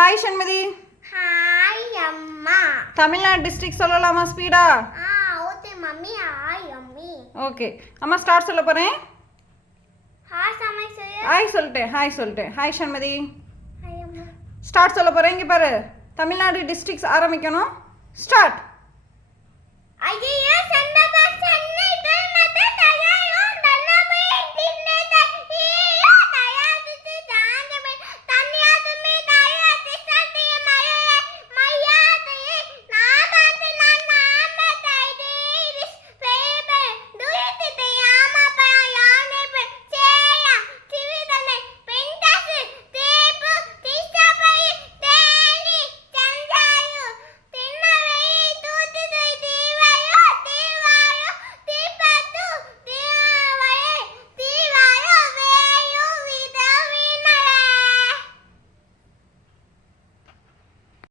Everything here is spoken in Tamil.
ஹாய் சண்மதி. ஹாய் அம்மா. தமிழ்நாடு டிஸ்ட்ரிக்ட் சொல்லலாமா ஸ்பீடா? Okay mummy. ஹாய் அம்மி. ஓகே அம்மா ஸ்டார்ட் சொல்ல போகிறேன். ஹாய் சமை சொல்லு. ஹாய் சொல்லிட்டேன். ஹாய் சண்மதி. ஹாய் அம்மா. ஸ்டார்ட் சொல்ல போகிறேன். இங்கே பாரு, தமிழ்நாடு டிஸ்ட்ரிக்ட்ஸ் ஆரம்பிக்கணும். ஸ்டார்ட். ஐயா சண்மதி.